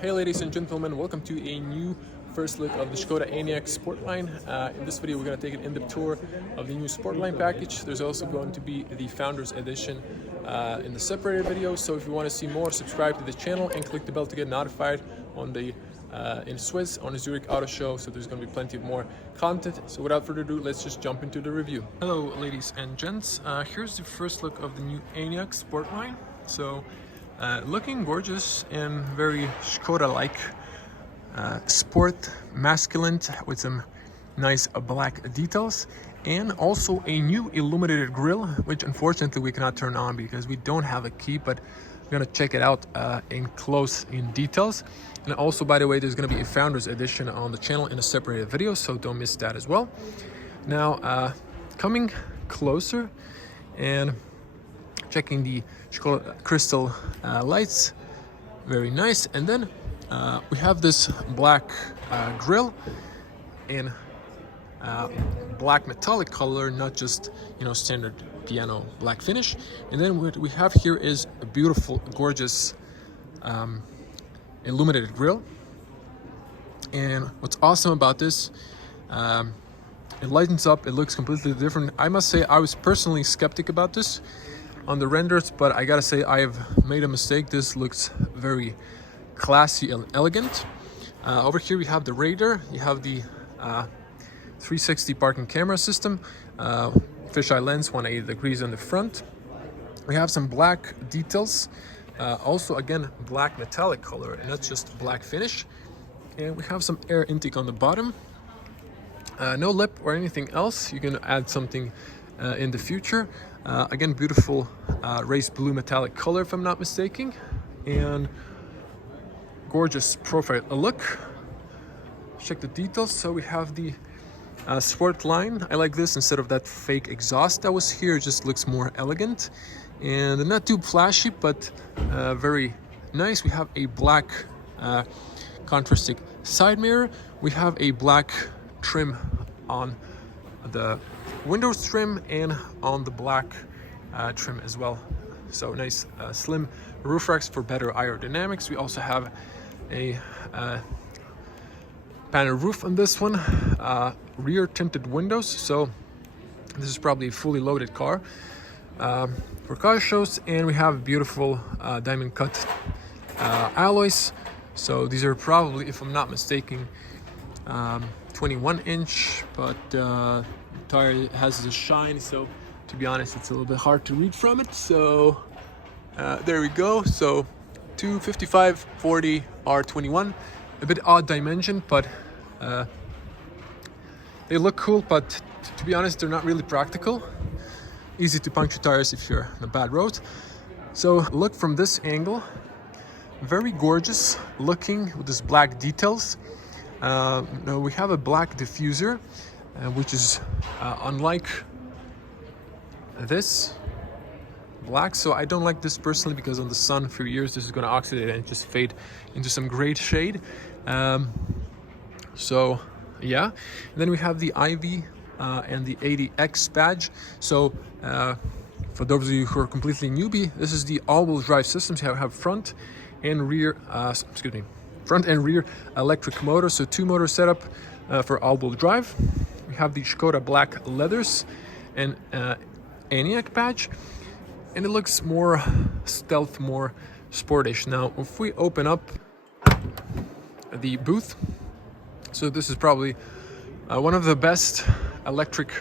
Hey ladies and gentlemen, welcome to a new first look of the Škoda Enyaq Sport Line. In this video we're going to take an in-depth tour of the new Sport Line package. There's also going to be the Founders Edition in the separated video, so if you want to see more, subscribe to the channel and click the bell to get notified on the in Swiss on the Zurich Auto Show, so there's going to be plenty of more content. So without further ado, let's just jump into the review. Hello ladies and gents, here's the first look of the new Enyaq Sport Line. So looking gorgeous and very Škoda-like, sport, masculine with some nice black details, and also a new illuminated grille, which unfortunately we cannot turn on because we don't have a key, but we're gonna check it out in details. And also, by the way, there's gonna be a Founders Edition on the channel in a separated video, so don't miss that as well. Now, coming closer and checking the Škoda crystal lights, very nice. And then we have this black grille in black metallic color, not just standard piano black finish. And then what we have here is a beautiful, gorgeous illuminated grille. And what's awesome about this, it lightens up, it looks completely different. I must say I was personally skeptic about this on the renders, but I gotta say I've made a mistake. This looks very classy and elegant. Over here we have the radar, you have the 360 parking camera system, fisheye lens, 180 degrees on the front. We have some black details, also again black metallic color, and not just black finish. And we have some air intake on the bottom. No lip or anything else. You can add something in the future. Again, beautiful race blue metallic color, if I'm not mistaken, and gorgeous profile look. Check the details. So we have the Sport Line. I like this instead of that fake exhaust that was here. It just looks more elegant and not too flashy, but very nice. We have a black contrasting side mirror. We have a black trim on the windows trim and on the black trim as well. So nice slim roof racks for better aerodynamics. We also have a panel roof on this one, rear tinted windows, so this is probably a fully loaded car for car shows. And we have beautiful diamond cut alloys. So these are probably, if I'm not mistaken, 21-inch, but the tire has a shine, so to be honest it's a little bit hard to read from it. So there we go. So 255 40 R21, a bit odd dimension, but they look cool, but to be honest they're not really practical. Easy to puncture tires if you're on a bad road. So look from this angle, very gorgeous looking with this black details. Now we have a black diffuser, which is unlike this black. So I don't like this personally because on the sun for years this is going to oxidate and just fade into some gray shade. So yeah, and then we have the IV and the 80X badge. So for those of you who are completely newbie, this is the all-wheel drive systems. You have front and rear front and rear electric motor, so 2-motor setup for all-wheel drive. We have the Škoda black leathers and Enyaq badge, and it looks more stealth, more sportish. Now if we open up the booth, so this is probably one of the best electric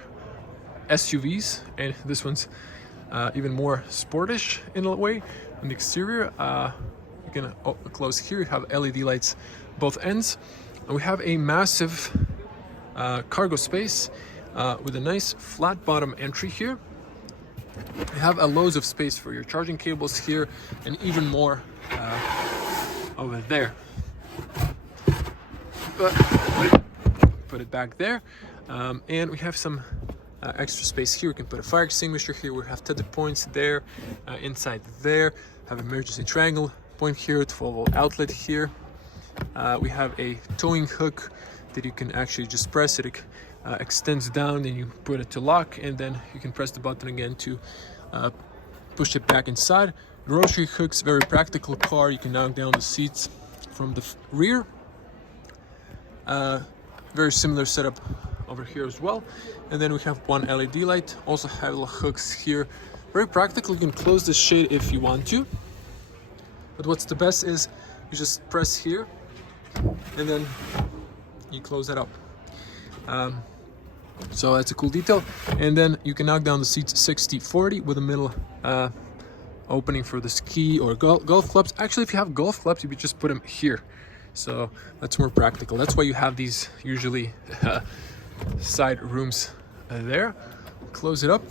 SUVs, and this one's even more sportish in a way. On the exterior, you can close here, you have LED lights both ends, and we have a massive cargo space with a nice flat bottom entry here. You have loads of space for your charging cables here, and even more over there. But put it back there, and we have some extra space here. We can put a fire extinguisher here. We have tether points there, inside there. Have emergency triangle point here, 12-volt outlet here. We have a towing hook that you can actually just press. It extends down, and you put it to lock, and then you can press the button again to push it back inside. Grocery hooks, very practical car. You can knock down the seats from the rear. Very similar setup over here as well. And then we have one LED light, also have little hooks here. Very practical. You can close this shade if you want to, but what's the best is you just press here and then you close it up. So that's a cool detail. And then you can knock down the seats 60-40 with a middle opening for the ski or golf clubs. Actually, if you have golf clubs, you could just put them here. So that's more practical. That's why you have these usually side rooms there. Close it up.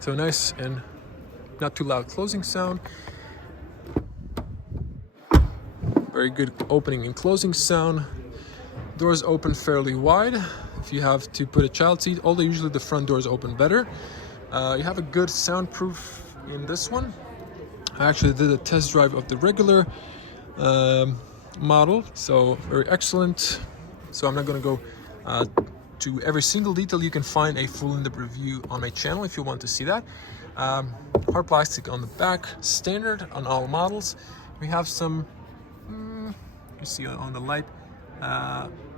So nice and not too loud closing sound. Very good opening and closing sound. Doors open fairly wide. If you have to put a child seat, although usually the front doors open better. You have a good soundproof in this one. I actually did a test drive of the regular model, so very excellent. So I'm not going to go to every single detail. You can find a full in-depth review on my channel if you want to see that. Hard plastic on the back, standard on all models. We have some, you see on the light,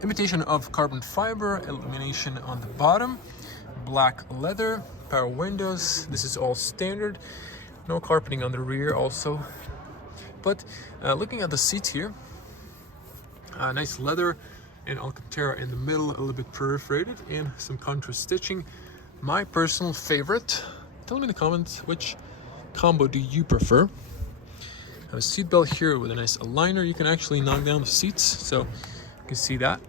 imitation of carbon fiber, illumination on the bottom, black leather, power windows. This is all standard. No carpeting on the rear also. But looking at the seats here, nice leather and Alcantara in the middle, a little bit perforated, and some contrast stitching. My personal favorite. Tell me in the comments which combo do you prefer. I have a seat belt here with a nice aligner. You can actually knock down the seats, so you can see that.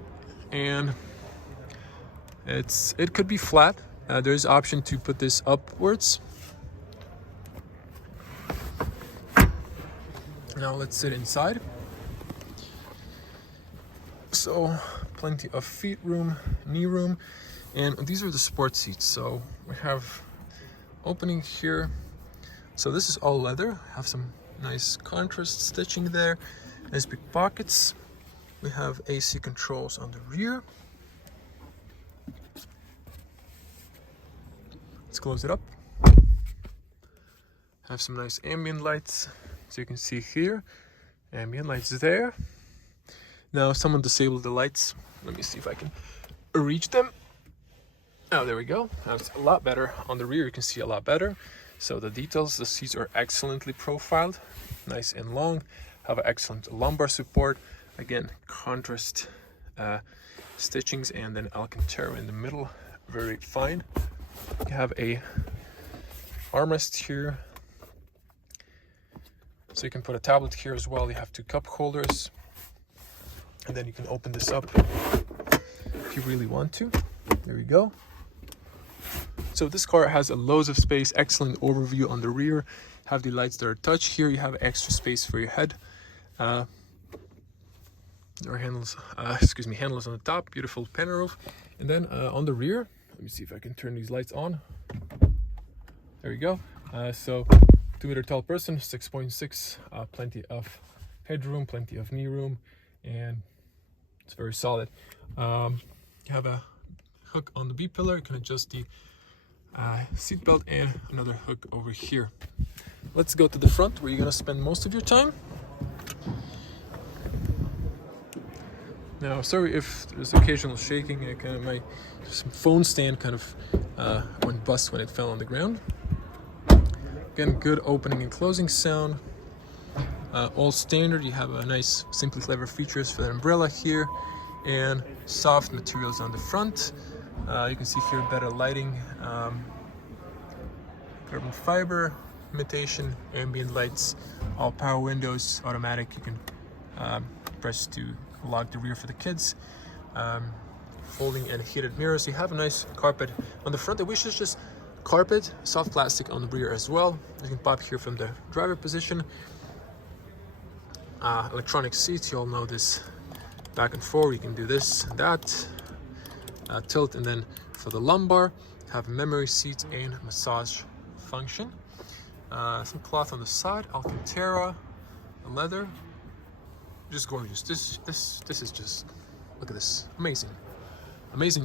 And it could be flat. There's option to put this upwards. Now let's sit inside. So plenty of feet room, knee room, and these are the sport seats. So we have opening here. So this is all leather. Have some nice contrast stitching there. Nice big pockets. We have AC controls on the rear. Let's close it up. Have some nice ambient lights. So you can see here, ambient lights there. Now someone disabled the lights. Let me see if I can reach them. Oh, there we go. Now it's a lot better. On the rear you can see a lot better. So the details, the seats are excellently profiled, nice and long, have an excellent lumbar support. Again, contrast stitchings, and then Alcantara in the middle, very fine. You have a armrest here. So you can put a tablet here as well. You have two cup holders. And then you can open this up if you really want to. There we go. So this car has a loads of space, excellent overview on the rear. Have the lights that are touch. Here you have extra space for your head. There are handles, handles on the top, beautiful panel roof. And then on the rear, let me see if I can turn these lights on. There we go. So 2 meter tall person, 6.6, plenty of headroom, plenty of knee room, and it's very solid. You have a hook on the B pillar. You can adjust the seat belt, and another hook over here. Let's go to the front where you're gonna spend most of your time. Now, sorry if there's occasional shaking. My phone stand kind of went bust when it fell on the ground. Again, good opening and closing sound. All standard. You have a nice Simply Clever features for the umbrella here, and soft materials on the front. You can see here better lighting, carbon fiber, imitation, ambient lights, all power windows, automatic. You can press to lock the rear for the kids. Folding and heated mirrors. You have a nice carpet on the front. I wish it's just carpet, soft plastic on the rear as well. You can pop here from the driver position. Electronic seats, you all know this, back and forward. You can do this and that, tilt, and then for the lumbar, have memory seats and massage function. Some cloth on the side, Alcantara, leather, just gorgeous. This is just, look at this, amazing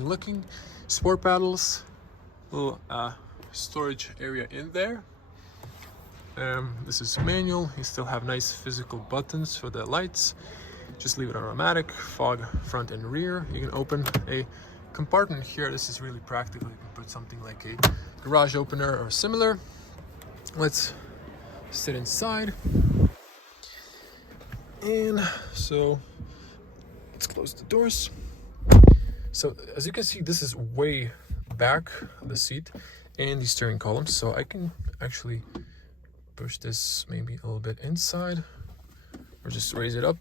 looking. Sport paddles, little storage area in there. This is manual. You still have nice physical buttons for the lights. Just leave it automatic. Fog front and rear. You can open a compartment here. This is really practical. You can put something like a garage opener or similar. Let's sit inside. And so let's close the doors. So as you can see, this is way back of the seat and the steering column. So I can actually push this maybe a little bit inside or just raise it up.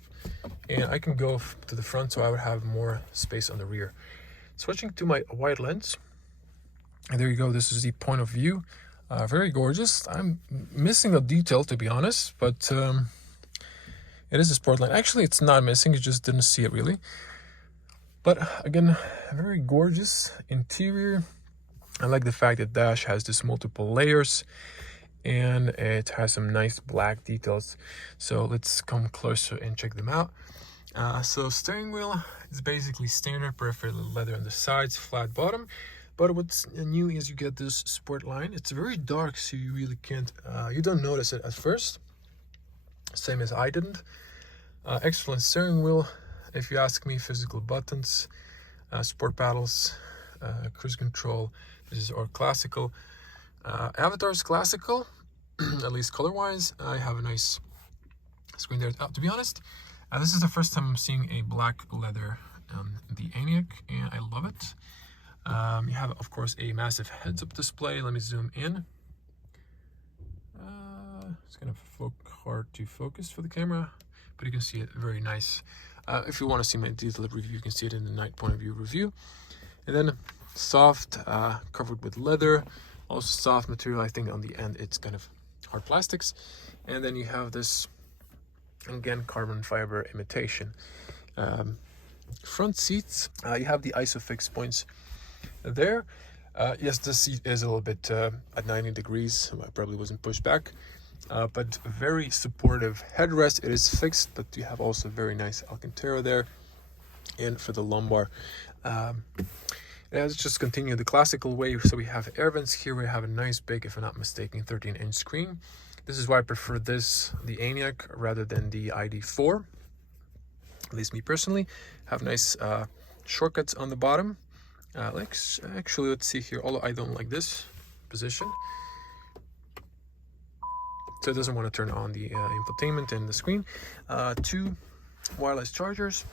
And I can go to the front so I would have more space on the rear. Switching to my wide lens. And there you go. This is the point of view. Very gorgeous. I'm missing a detail, to be honest, but it is a Sportline. Actually, it's not missing. You just didn't see it really. But again, very gorgeous interior. I like the fact that dash has this multiple layers and it has some nice black details. So let's come closer and check them out. So steering wheel is basically standard peripheral leather on the sides, flat bottom. But what's new is you get this sport line. It's very dark, so you really can't, you don't notice it at first. Same as I didn't. Excellent steering wheel. If you ask me, physical buttons, sport paddles, cruise control. This is our classical. Avatar is classical, at least color-wise. I have a nice screen there. To be honest, this is the first time I'm seeing a black leather the Enyaq, and I love it. You have, of course, a massive heads-up display. Let me zoom in. It's kind of hard to focus for the camera, but you can see it very nice. If you want to see my detailed review, you can see it in the night point of view review. And then soft, covered with leather, also soft material. I think on the end it's kind of hard plastics. And then you have this, again, carbon fiber imitation. Front seats, you have the ISOFIX points there. Yes, the seat is a little bit at 90 degrees. I probably wasn't pushed back, but very supportive headrest. It is fixed, but you have also very nice Alcantara there. And for the lumbar, let's just continue the classical way. So we have air vents here. We have a nice big, if I'm not mistaken, 13-inch screen. This is why I prefer the Enyaq rather than the ID4. At least me personally. Have nice shortcuts on the bottom. Actually, let's see here. Although I don't like this position, so it doesn't want to turn on the infotainment and the screen. 2 wireless chargers.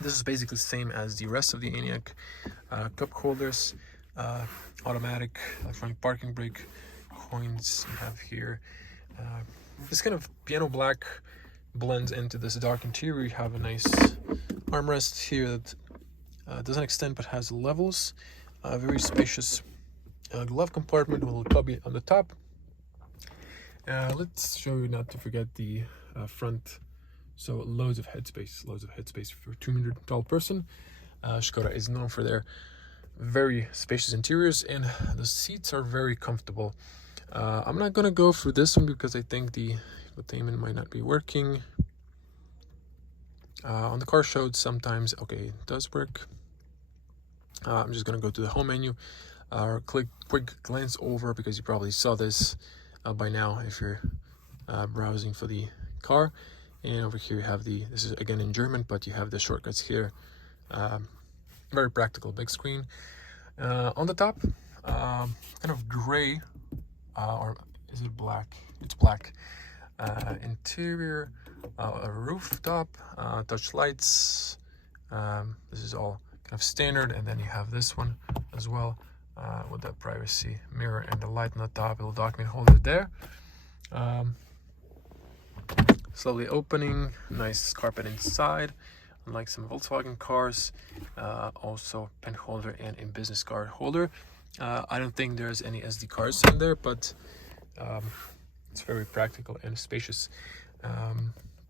This is basically the same as the rest of the Enyaq. Cup holders, automatic electronic parking brake, coins you have here. This kind of piano black blends into this dark interior. You have a nice armrest here that doesn't extend but has levels. Very spacious glove compartment with a little cubby on the top. Let's show you, not to forget, the front. So loads of headspace for a 2-meter tall person. Škoda is known for their very spacious interiors, and the seats are very comfortable. I'm not gonna go through this one because I think the infotainment might not be working. On the car showed sometimes, okay, it does work. I'm just gonna go to the home menu, quick glance over, because you probably saw this by now if you're browsing for the car. And over here you have this is again in German, but you have the shortcuts here. Very practical, big screen. On the top, kind of gray, or is it black? It's black. Interior, a rooftop, touch lights. This is all kind of standard, and then you have this one as well with that privacy mirror and the light on the top, little document holder there. Slowly opening, nice carpet inside, unlike some Volkswagen cars. Also pen holder and a business card holder. I don't think there's any SD cards in there, but it's very practical and spacious.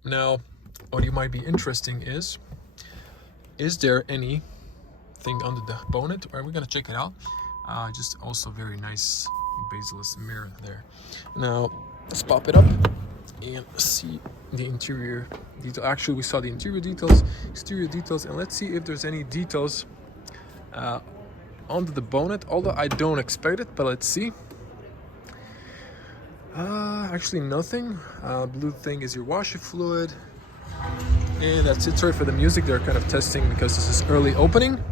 Now, what you might be interesting is there anything under the bonnet? We're gonna check it out. Just also very nice bezel-less mirror there. Now, let's pop it up and see the interior detail. Actually, we saw the interior details, exterior details, and let's see if there's any details under the bonnet, although I don't expect it, but let's see. Actually nothing. Blue thing is your washer fluid. And that's it. Sorry for the music. They're kind of testing because this is early opening.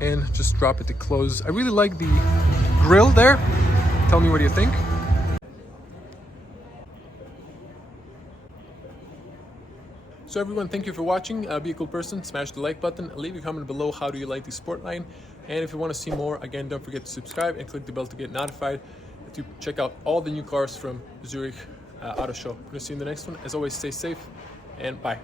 And just drop it to close. I really like the grill there. Tell me what you think. So everyone, thank you for watching. Be a cool person, smash the like button, leave a comment below how do you like the Sportline. And if you want to see more, again, don't forget to subscribe and click the bell to get notified to check out all the new cars from Zurich Auto Show. I'm going to see you in the next one. As always, stay safe and bye.